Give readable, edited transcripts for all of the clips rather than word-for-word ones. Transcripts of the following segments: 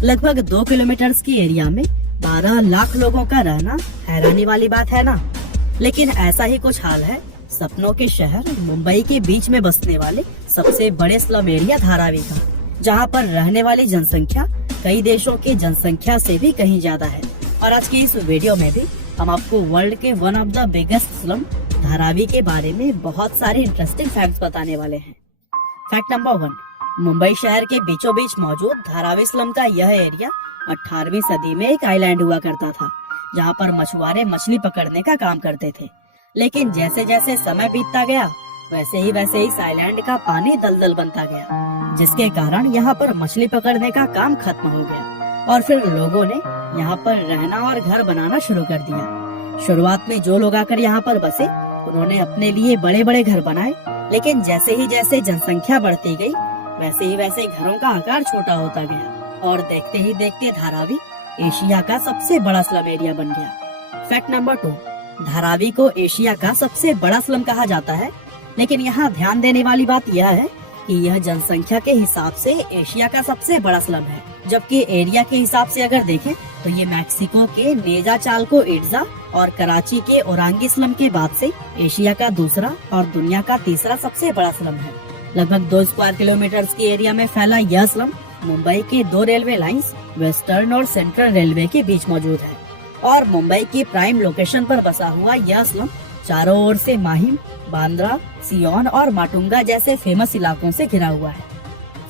लगभग 2 किलोमीटर की एरिया में 12 लाख लोगों का रहना हैरानी वाली बात है ना। लेकिन ऐसा ही कुछ हाल है सपनों के शहर मुंबई के बीच में बसने वाले सबसे बड़े स्लम एरिया धारावी का, जहां पर रहने वाली जनसंख्या कई देशों की जनसंख्या से भी कहीं ज्यादा है। और आज की इस वीडियो में भी हम आपको वर्ल्ड के one of the biggest slum Dharavi के बारे में बहुत सारे इंटरेस्टिंग फैक्ट्स बताने वाले हैं। फैक्ट नंबर 1, मुंबई शहर के बीचों बीच मौजूद धारावी स्लम का यह एरिया 18वीं सदी में एक आइलैंड हुआ करता था, जहां पर मछुआरे मछली पकड़ने का काम करते थे। लेकिन जैसे जैसे समय बीतता गया वैसे ही इस आइलैंड का पानी दलदल बनता गया, जिसके कारण यहाँ पर मछली पकड़ने का काम खत्म हो गया और फिर लोगों ने यहाँ पर रहना और घर बनाना शुरू कर दिया। शुरुआत में जो लोग आकर यहाँ पर बसे उन्होंने अपने लिए बड़े बड़े घर बनाए, लेकिन जैसे ही जनसंख्या बढ़ती गई वैसे ही घरों का आकार छोटा होता गया और देखते ही देखते धारावी एशिया का सबसे बड़ा स्लम एरिया बन गया। फैक्ट नंबर 2, धारावी को एशिया का सबसे बड़ा स्लम कहा जाता है, लेकिन यहाँ ध्यान देने वाली बात यह है कि यह जनसंख्या के हिसाब से एशिया का सबसे बड़ा स्लम है, जबकि एरिया के हिसाब से अगर देखें तो ये मैक्सिको के नेजा चाल्को इट्जा और कराची के ओरांगी स्लम के बाद से एशिया का दूसरा और दुनिया का तीसरा सबसे बड़ा स्लम है। लगभग 2 स्क्वायर किलोमीटर की एरिया में फैला यह स्लम मुंबई के 2 रेलवे लाइंस वेस्टर्न और सेंट्रल रेलवे के बीच मौजूद है और मुंबई की प्राइम लोकेशन पर बसा हुआ यह स्लम चारों ओर से माहिम, बांद्रा, सियोन और माटुंगा जैसे फेमस इलाकों से घिरा हुआ है।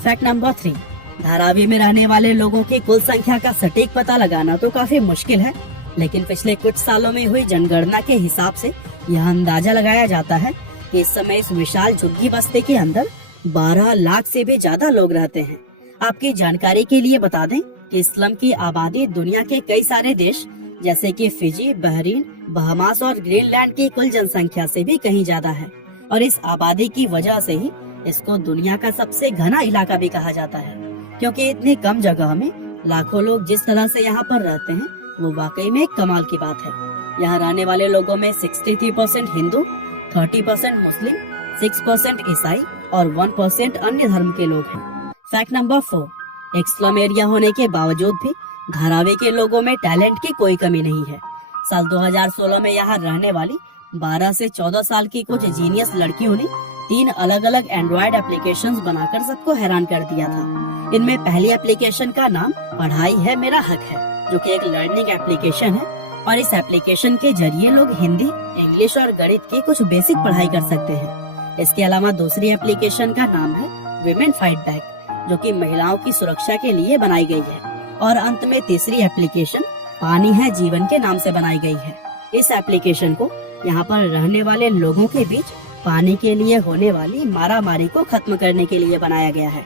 फैक्ट नंबर 3, धारावी में रहने वाले लोगों की कुल संख्या का सटीक पता लगाना तो काफी मुश्किल है, लेकिन पिछले कुछ सालों में हुई जनगणना के हिसाब से यह अंदाजा लगाया जाता है कि इस समय इस विशाल झुग्गी बस्ती के अंदर 12 लाख से भी ज्यादा लोग रहते हैं। आपकी जानकारी के लिए बता दें कि स्लम की आबादी दुनिया के कई सारे देश जैसे कि फिजी, बहरीन, बहामास और ग्रीनलैंड की कुल जनसंख्या से भी कहीं ज्यादा है और इस आबादी की वजह से ही इसको दुनिया का सबसे घना इलाका भी कहा जाता है, क्योंकि इतनी कम जगह में लाखों लोग जिस तरह से यहाँ पर रहते हैं वो वाकई में एक कमाल की बात है। यहाँ रहने वाले लोगों में 63% हिंदू, 30% मुस्लिम, 6% ईसाई और 1% अन्य धर्म के लोग हैं। फैक्ट नंबर 4, एक स्लम एरिया होने के बावजूद भी धारावी के लोगों में टैलेंट की कोई कमी नहीं है। साल 2016 में यहाँ रहने वाली 12 से 14 साल की कुछ जीनियस लड़कियों ने 3 अलग अलग एंड्रॉइड एप्लीकेशंस बनाकर सबको हैरान कर दिया था। इनमें पहली एप्लीकेशन का नाम पढ़ाई है मेरा हक है, जो कि एक लर्निंग एप्लीकेशन है और इस एप्लीकेशन के जरिए लोग हिंदी, इंग्लिश और गणित की कुछ बेसिक पढ़ाई कर सकते हैं। इसके अलावा दूसरी एप्लीकेशन का नाम है विमेन फाइट बैक, जो कि महिलाओं की सुरक्षा के लिए बनाई गई है। और अंत में तीसरी एप्लीकेशन पानी है जीवन के नाम से बनाई गई है। इस एप्लीकेशन को यहाँ पर रहने वाले लोगों के बीच पानी के लिए होने वाली मारामारी को खत्म करने के लिए बनाया गया है।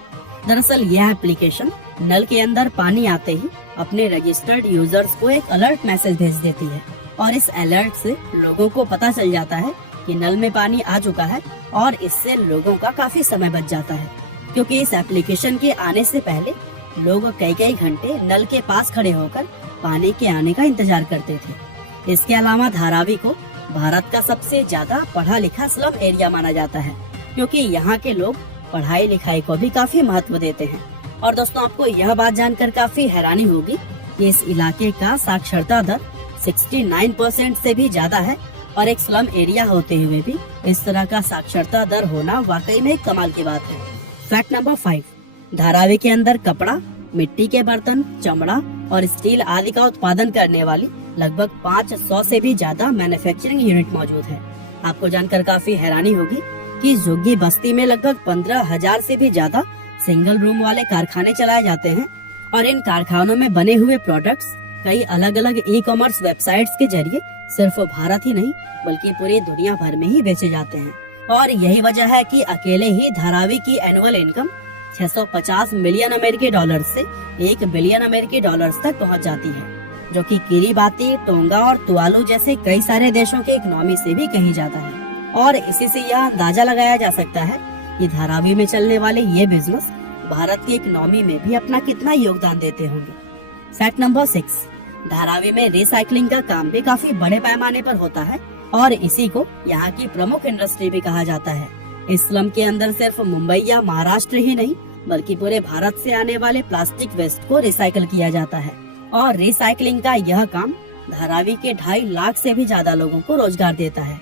दरअसल यह एप्लीकेशन नल के अंदर पानी आते ही अपने रजिस्टर्ड यूजर्स को एक अलर्ट मैसेज भेज देती है और इस अलर्ट से लोगों को पता चल जाता है कि नल में पानी आ चुका है और इससे लोगों का काफी समय बच जाता है, क्योंकि इस एप्लीकेशन के आने से पहले लोग कई घंटे नल के पास खड़े होकर पानी के आने का इंतजार करते थे। इसके अलावा धारावी को भारत का सबसे ज्यादा पढ़ा लिखा स्लम एरिया माना जाता है, क्योंकि यहाँ के लोग पढ़ाई लिखाई को भी काफी महत्व देते हैं। और दोस्तों, आपको यह बात जानकर काफी हैरानी होगी कि इस इलाके का साक्षरता दर 69% से भी ज्यादा है और एक स्लम एरिया होते हुए भी इस तरह का साक्षरता दर होना वाकई में एक कमाल की बात है। फैक्ट नंबर 5, धारावी के अंदर कपड़ा, मिट्टी के बर्तन, चमड़ा और स्टील आदि का उत्पादन करने वाली लगभग 500 से भी ज्यादा मैन्युफैक्चरिंग यूनिट मौजूद है। आपको जानकर काफी हैरानी होगी कि झुग्गी बस्ती में लगभग 15,000 से भी ज्यादा सिंगल रूम वाले कारखाने चलाए जाते हैं और इन कारखानों में बने हुए प्रोडक्ट्स कई अलग अलग ई-कॉमर्स वेबसाइट्स के जरिए सिर्फ भारत ही नहीं बल्कि पूरी दुनिया भर में ही बेचे जाते हैं। और यही वजह है कि अकेले ही धारावी की एनुअल इनकम 650 मिलियन अमेरिकी डॉलर से 1 बिलियन अमेरिकी डॉलर्स तक पहुंच जाती है, जो कि किरीबाती, टोंगा और तुवालू जैसे कई सारे देशों के इकोनॉमी से भी कहीं ज्यादा है। और इसी से यह अंदाजा लगाया जा सकता है कि धारावी में चलने वाले ये बिजनेस भारत की इकोनॉमी में भी अपना कितना योगदान देते होंगे। फैक्ट नंबर 6, धारावी में रिसाइकलिंग का काम भी काफी बड़े पैमाने पर होता है और इसी को यहाँ की प्रमुख इंडस्ट्री भी कहा जाता है। इस स्लम के अंदर सिर्फ मुंबई या महाराष्ट्र ही नहीं बल्कि पूरे भारत से आने वाले प्लास्टिक वेस्ट को रिसाइकल किया जाता है। और रिसाइकलिंग का यह काम धारावी के 2.5 लाख से भी ज्यादा लोगों को रोजगार देता है।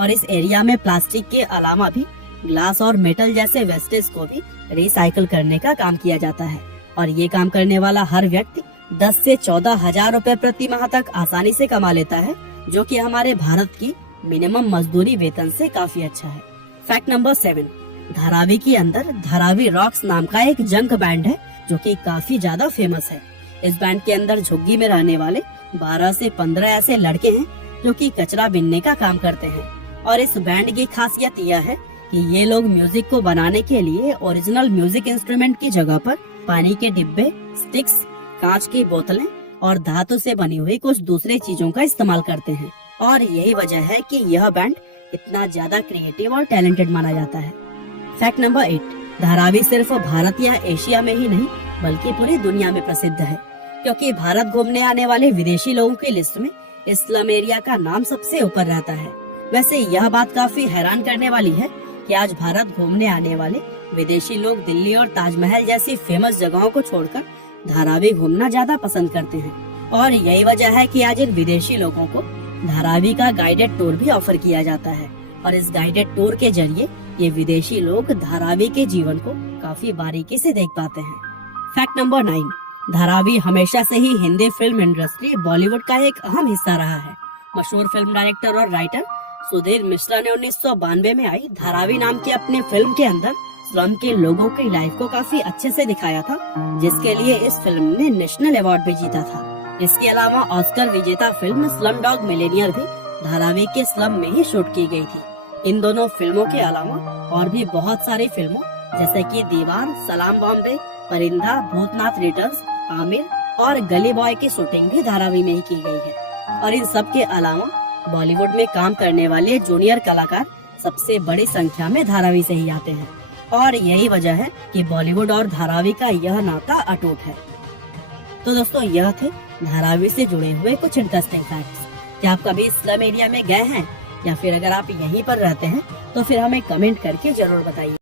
और इस एरिया में प्लास्टिक के अलावा भी ग्लास और मेटल जैसे वेस्टेज को भी रिसाइकल करने का काम किया जाता है। और ये काम करने वाला हर व्यक्ति 10 से 14 हजार रूपए प्रति माह तक आसानी से कमा लेता है, जो कि हमारे भारत की मिनिमम मजदूरी वेतन से काफी अच्छा है। फैक्ट नंबर 7, धारावी के अंदर धारावी रॉक्स नाम का एक जंक बैंड है, जो कि काफी ज्यादा फेमस है। इस बैंड के अंदर झुग्गी में रहने वाले 12 से 15 ऐसे लड़के हैं जो कि कचरा बीनने का काम करते हैं। और इस बैंड की खासियत यह है कि ये लोग म्यूजिक को बनाने के लिए ओरिजिनल म्यूजिक इंस्ट्रूमेंट की जगह पर पानी के डिब्बे, स्टिक्स, कांच की बोतलें और धातु से बनी हुई कुछ दूसरे चीजों का इस्तेमाल करते हैं। और यही वजह है कि यह बैंड इतना ज्यादा क्रिएटिव और टैलेंटेड माना जाता है। फैक्ट नंबर 8, धारावी सिर्फ भारत या एशिया में ही नहीं बल्कि पूरी दुनिया में प्रसिद्ध है, क्योंकि भारत घूमने आने वाले विदेशी लोगों की लिस्ट में इस स्लम एरिया का नाम सबसे ऊपर रहता है। वैसे यह बात काफी हैरान करने वाली है कि आज भारत घूमने आने वाले विदेशी लोग दिल्ली और ताजमहल जैसी फेमस जगहों को छोड़कर धारावी घूमना ज्यादा पसंद करते हैं। और यही वजह है कि आज इन विदेशी लोगों को धारावी का गाइडेड टूर भी ऑफर किया जाता है। और इस गाइडेड टूर के जरिए ये विदेशी लोग धारावी के जीवन को काफी बारीकी से देख पाते हैं। फैक्ट नंबर 9, धारावी हमेशा से ही हिंदी फिल्म इंडस्ट्री बॉलीवुड का एक अहम हिस्सा रहा है। मशहूर फिल्म डायरेक्टर और राइटर सुधीर मिश्रा ने 1992 में आई धारावी नाम की अपनी फिल्म के अंदर स्लम के लोगों की लाइफ को काफी अच्छे से दिखाया था, जिसके लिए इस फिल्म ने नेशनल अवार्ड भी जीता था। इसके अलावा ऑस्कर विजेता फिल्म स्लम डॉग मिलेनियर भी धारावी के स्लम में ही शूट की गई थी। इन दोनों फिल्मों के अलावा और भी बहुत सारी फिल्मों जैसे कि दीवार, सलाम बॉम्बे, परिंदा, भूतनाथ रिटर्न्स, आमिर और गली बॉय की शूटिंग भी धारावी में ही की गई है। और इन सब के अलावा बॉलीवुड में काम करने वाले जूनियर कलाकार सबसे बड़ी संख्या में धारावी से ही आते हैं। और यही वजह है कि बॉलीवुड और धारावी का यह नाता अटूट है। तो दोस्तों, यह थे धारावी से जुड़े हुए कुछ इंटरेस्टिंग फैक्ट्स। क्या आप कभी स्लम एरिया में गए हैं, या फिर अगर आप यहीं पर रहते हैं तो फिर हमें कमेंट करके जरूर बताइए।